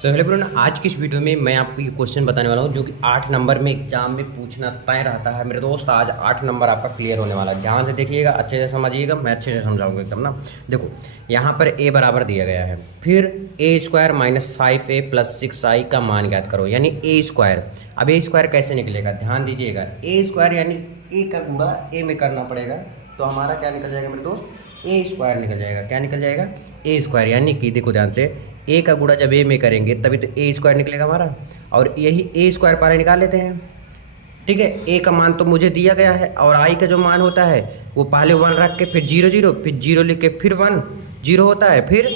So hello bro, आज की इस वीडियो में मैं आपको ये क्वेश्चन बताने वाला हूँ जो कि 8 नंबर में एग्जाम में पूछना तय रहता है। मेरे दोस्त आज 8 नंबर आपका क्लियर होने वाला है। ध्यान से देखिएगा, अच्छे से समझिएगा, मैं अच्छे से समझाऊंगा एकदम ना। देखो यहाँ पर a बराबर दिया गया है, फिर ए square minus 5a plus 6i का मान ज्ञात करो, यानी ए स्क्वायर। अब ए स्क्वायर कैसे निकलेगा, ध्यान दीजिएगा। ए स्क्वायर यानी ए का गुणा ए में करना पड़ेगा, तो हमारा क्या निकल जाएगा मेरे दोस्त, ए स्क्वायर निकल जाएगा। क्या निकल जाएगा, ए स्क्वायर। यानी कि देखो ध्यान से, ए का गुणा जब ए में करेंगे तभी तो ए स्क्वायर निकलेगा हमारा, और यही ए स्क्वायर पारे निकाल लेते हैं। ठीक है, ए का मान तो मुझे दिया गया है, और आई का जो मान होता है वो पहले 1 रख के फिर 0 0 फिर 0 लिख के फिर 1 0 होता है, फिर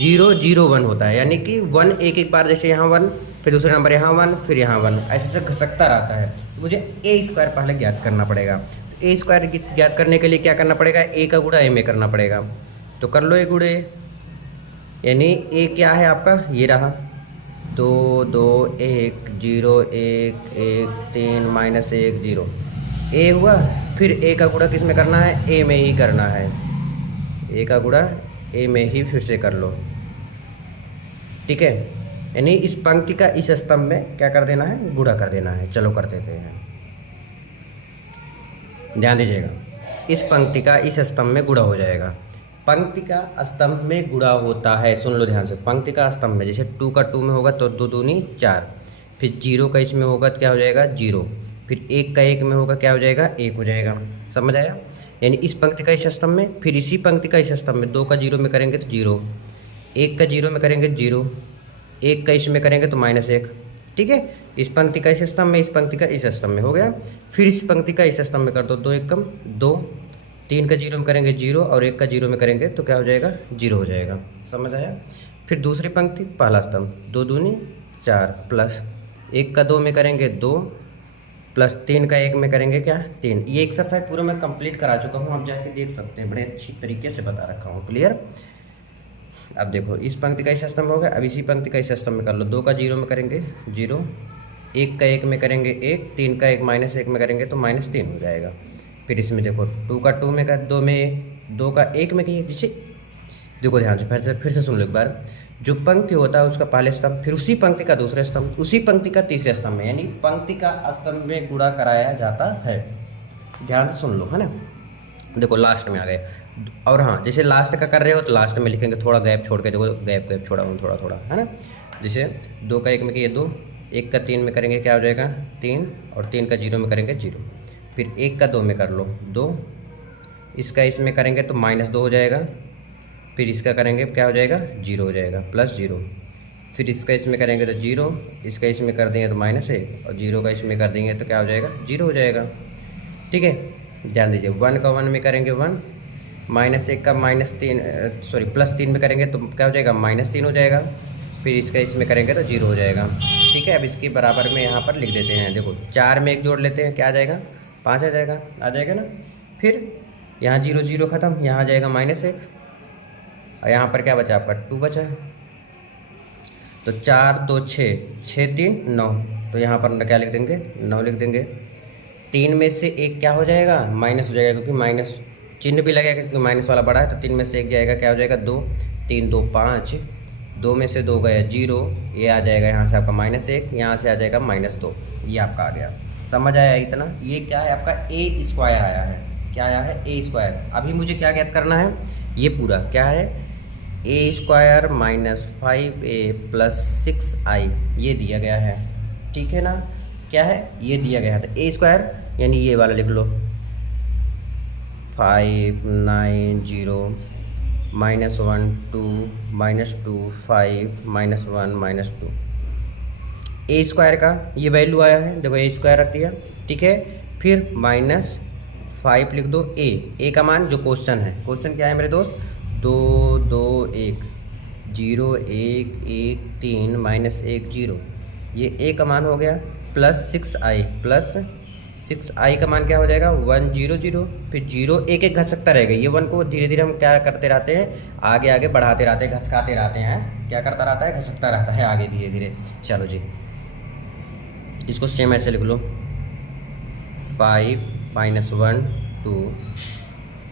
0 0 1 होता है। यानी कि 1 एक एक बार, जैसे यहाँ 1 फिर दूसरे नंबर यहाँ 1 फिर यहाँ 1, ऐसे से घसकता रहता है। तो मुझे ए स्क्वायर पहले ज्ञात करना पड़ेगा। तो ए स्क्वायर ज्ञात करने के लिए क्या करना पड़ेगा, ए का गुणा ए में करना पड़ेगा। तो कर लो ए गुणे, यानी ए क्या है आपका, ये रहा 2 2 1 0 1 1 3 माइनस 1 0 ए हुआ। फिर ए का गुणा किस में करना है, ए में ही करना है। ए का गुणा ए में ही फिर से कर लो। ठीक है, यानी इस पंक्ति का इस स्तंभ में क्या कर देना है, गुणा कर देना है। चलो कर देते हैं, ध्यान दीजिएगा। इस पंक्ति का इस स्तंभ में गुणा हो जाएगा। पंक्ति का स्तंभ में गुणा होता है, सुन लो ध्यान से। पंक्ति का स्तंभ में जैसे 2 का 2 में होगा तो 2 दूनी 4, फिर 0 का इसमें होगा तो क्या हो जाएगा 0, फिर 1 का 1 में होगा क्या हो जाएगा 1 हो जाएगा। समझ आया, यानी इस पंक्ति का इस स्तंभ में, फिर इसी पंक्ति का इस स्तंभ में 2 का 0 में करेंगे तो 0, 1 का 0 में करेंगे 0, 1 का इसमें करेंगे तो -1। ठीक है, इस पंक्ति का इस स्तंभ में, इस पंक्ति का इस स्तंभ में हो गया। फिर इस पंक्ति का इस स्तंभ में कर दो, 2 1 कम 2, 3 का 0 में करेंगे 0, और 1 का 0 में करेंगे तो क्या हो जाएगा 0 हो जाएगा। समझ आया। फिर दूसरी पंक्ति पहला स्तंभ, 2 दूनी 4 प्लस 1 का 2 में करेंगे 2, प्लस 3 का 1 में करेंगे क्या 3। ये एक्सरसाइज पूरा मैं कंप्लीट करा चुका हूँ, आप जाके देख सकते हैं, बड़े अच्छी तरीके से बता रखा हूँ। क्लियर। अब देखो इस पंक्ति का इस स्तंभ हो गया, अब इसी पंक्ति का इस स्तंभ में कर लो। 2 का 0 में करेंगे 0, 1 का 1 में करेंगे 1, 3 का 1 -1 में करेंगे तो -3 हो जाएगा। फिर इसमें देखो 2 का 2 में कर, 2 में 2 का 1 में किए, जिसे देखो ध्यान से फिर से सुन लो एक बार। जो पंक्ति होता है उसका पहले स्तंभ, फिर उसी पंक्ति का दूसरे स्तंभ, उसी पंक्ति का तीसरे स्तंभ में, यानी पंक्ति का स्तंभ में गुणा कराया जाता है। ध्यान से सुन लो, है ना। देखो लास्ट में आ गए, और हाँ जैसे लास्ट का कर रहे हो तो लास्ट में लिखेंगे, थोड़ा गैप छोड़ के, देखो गैप छोड़ा हूँ थोड़ा थोड़ा, है ना। जैसे 2 का 1 में किए 2, 1 का 3 में करेंगे क्या हो जाएगा 3, और 3 का 0 में करेंगे 0, फिर 1 का 2 में कर लो 2, इसका इसमें करेंगे तो -2 हो जाएगा, फिर इसका करेंगे क्या हो जाएगा 0 हो जाएगा, +0, फिर इसका इसमें करेंगे तो 0, इसका इसमें कर देंगे तो -1, और 0 का इसमें कर देंगे तो क्या हो जाएगा 0 हो जाएगा। ठीक है, ध्यान दीजिए। 1 का 1 में करेंगे 1, -1 का +3 में करेंगे तो क्या हो जाएगा -3 हो जाएगा, फिर इसका इसमें करेंगे तो 0 हो जाएगा। ठीक है, अब इसके बराबर में यहाँ पर लिख देते हैं। देखो 4 में 1 जोड़ लेते हैं, क्या आ जाएगा 5 आ जाएगा ना। फिर यहाँ 0 0 ख़त्म, यहाँ आ जाएगा -1, और यहाँ पर क्या बचा आपका 2 बचा। तो 4 2 6 6 3 9, तो यहाँ पर क्या लिख देंगे 9 लिख देंगे। 3 में से 1 क्या हो जाएगा माइनस हो जाएगा, क्योंकि माइनस चिन्ह भी लगेगा, क्योंकि माइनस वाला बड़ा है। तो 3 में से 1 जाएगा, क्या हो जाएगा 2, 3 2 5, 2 में से 2 गया 0, ये आ जाएगा यहाँ से आपका -1, यहाँ से आ जाएगा -2, ये आपका आ गया। समझ आया इतना। ये क्या है आपका ए स्क्वायर आया है। क्या आया है ए स्क्वायर। अभी मुझे क्या ज्ञात करना है, ये पूरा क्या है ए स्क्वायर -5a प्लस 6i, ये दिया गया है। ठीक है ना, क्या है ये दिया गया है। तो ए स्क्वायर यानी ये वाला लिख लो 5 9 0 -1 2 -2 5 -1 -2, ए स्क्वायर का ये वैल्यू आया है। देखो ए स्क्वायर रख दिया। ठीक है, फिर -5 लिख दो। ए का मान जो क्वेश्चन है, क्वेश्चन क्या है मेरे दोस्त 2 2 1 0 1 1 3 -1 0, ये ए का मान हो गया, प्लस 6i का मान क्या हो जाएगा 1 0 0, फिर 0 1 1 घसकता रहेगा। ये 1 को धीरे धीरे हम क्या करते रहते हैं, आगे आगे बढ़ाते रहते हैं, घसकाते रहते हैं। क्या करता रहता है, घसकता रहता है आगे धीरे धीरे। चलो जी, इसको सेम ऐसे लिख लो 5 -1 2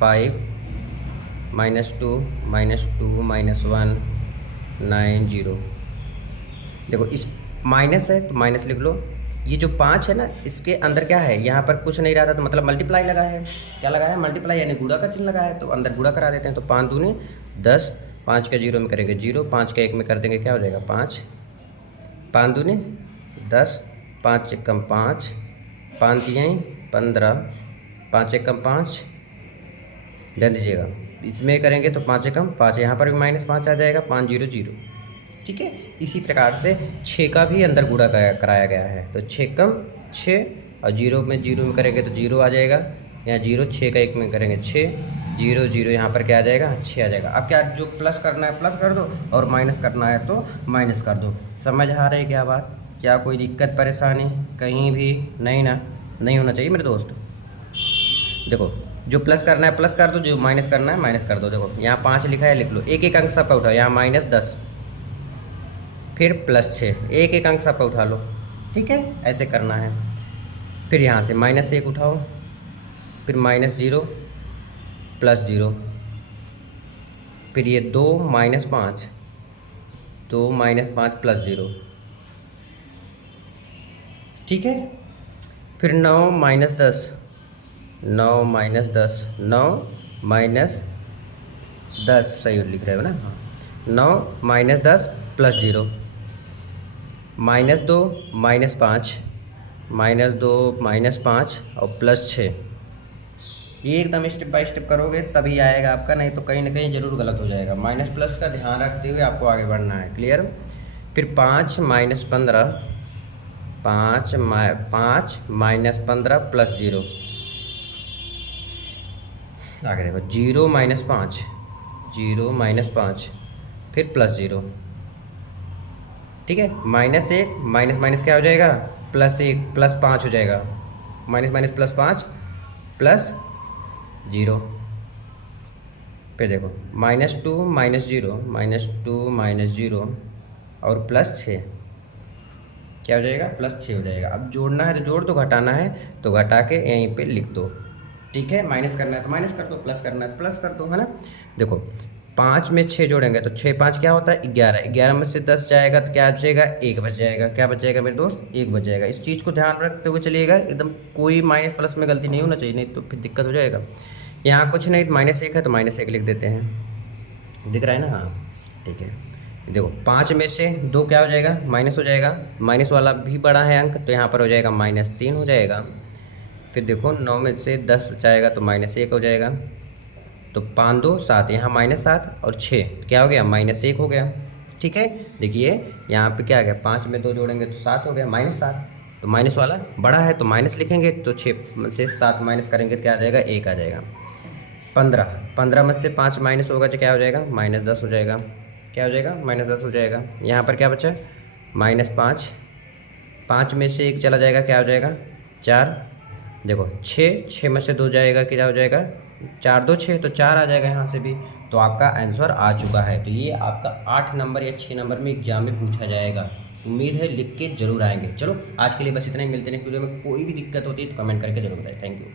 5 -2 -2 -1 9 0, देखो इस माइनस है तो माइनस लिख लो। ये जो 5 है ना, इसके अंदर क्या है, यहाँ पर कुछ नहीं रहा था तो मतलब मल्टीप्लाई लगा है। क्या लगा है? मल्टीप्लाई, यानी गुणा का चिन्ह लगा है, तो अंदर गुणा करा देते हैं। तो 5 दूनी 10, 5 का 0 में करेंगे 0, 5 का 1 में कर देंगे, क्या हो जाएगा 5, 5 दूनी 10, 5 एकम 5, 5 दिए 15, 5 एकम 5, ध्यान दीजिएगा इसमें करेंगे तो 5 एकम 5, यहाँ पर भी -5 आ जाएगा, 5 0 0। ठीक है, इसी प्रकार से 6 का भी अंदर गुणा कराया गया है। तो 6 कम 6 और 0 में करेंगे तो 0 आ जाएगा, यहाँ 0, 6 का 1 में करेंगे 6, 0 0, यहाँ पर क्या आ जाएगा 6 आ जाएगा। अब क्या, जो प्लस करना है प्लस कर दो और माइनस करना है तो माइनस कर दो। समझ आ रही है क्या बात? क्या कोई दिक्कत परेशानी कहीं भी नहीं ना? नहीं होना चाहिए मेरे दोस्त। देखो जो प्लस करना है प्लस कर दो, जो माइनस करना है माइनस कर दो। देखो यहाँ 5 लिखा है, लिख लो, एक एक अंक सबका उठाओ, यहाँ -10, फिर +6, एक एक अंक सबका उठा लो। ठीक है, ऐसे करना है। फिर यहाँ से -1 उठाओ, फिर -0 +0, फिर ये 2 -5, 2 -5 +0। ठीक है, फिर 9 -10, 9 -10, 9 -10, सही लिख रहे हो ना? हाँ, 9 -10 +0, -2 -5, -2 -5 और +6। ये एकदम स्टेप बाय स्टेप करोगे तभी आएगा आपका, नहीं तो कहीं ना कहीं ज़रूर गलत हो जाएगा। माइनस प्लस का ध्यान रखते हुए आपको आगे बढ़ना है। क्लियर? फिर 5 -15, 5 -15 +0, आगे देखो 0 -5, 0 -5, फिर +0। ठीक है, -1 माइनस क्या हो जाएगा, +1 +5 हो जाएगा, -5 +5 +0। फिर देखो -2 -0 और +6, क्या हो जाएगा, +6 हो जाएगा। अब जोड़ना है तो जोड़ दो, घटाना है तो घटा के यहीं पे लिख दो। ठीक है, माइनस करना है तो माइनस कर दो, प्लस करना है तो प्लस कर दो, है ना? देखो 5 में 6 जोड़ेंगे तो 6 5 क्या होता है 11, 11 में से 10 जाएगा तो क्या बचेगा, 1 बच जाएगा। क्या बच जाएगा मेरे दोस्त, 1 बच जाएगा। इस चीज़ को ध्यान रखते हुए चलिएगा, एकदम कोई माइनस प्लस में गलती नहीं होना चाहिए, नहीं तो फिर दिक्कत हो जाएगा। यहाँ कुछ नहीं, -1 है तो -1 लिख देते हैं, दिख रहा है ना? हाँ ठीक है। देखो 5 में से 2 क्या हो जाएगा, माइनस हो जाएगा, माइनस वाला भी बड़ा है अंक तो यहाँ पर हो जाएगा -3 हो जाएगा। फिर देखो 9 में से 10 जाएगा तो -1 हो जाएगा, तो 5 2 7, यहाँ -7 और 6 क्या हो गया, -1 हो गया। ठीक है, देखिए यहाँ पे क्या आ गया, 5 में 2 जोड़ेंगे तो 7 हो गया, -7, तो माइनस वाला बड़ा है तो माइनस लिखेंगे, तो 6 में से 7 माइनस करेंगे तो क्या आ जाएगा, 1 आ जाएगा। 15 में से 5 माइनस होगा तो क्या हो जाएगा, -10 हो जाएगा। क्या हो जाएगा, -10 हो जाएगा। यहाँ पर क्या बचा, -5, 5 में से 1 चला जाएगा, क्या हो जाएगा, 4। देखो 6 में से 2 जाएगा, क्या हो जाएगा, 4 2 6, तो 4 आ जाएगा यहाँ से भी। तो आपका आंसर आ चुका है। तो ये आपका 8 नंबर या 6 नंबर में एग्जाम में पूछा जाएगा। उम्मीद है लिख के जरूर आएंगे। चलो आज के लिए बस इतना ही, मिलते हैं वीडियो में। कोई भी दिक्कत होती है तो कमेंट करके जरूर बताएं। Thank you.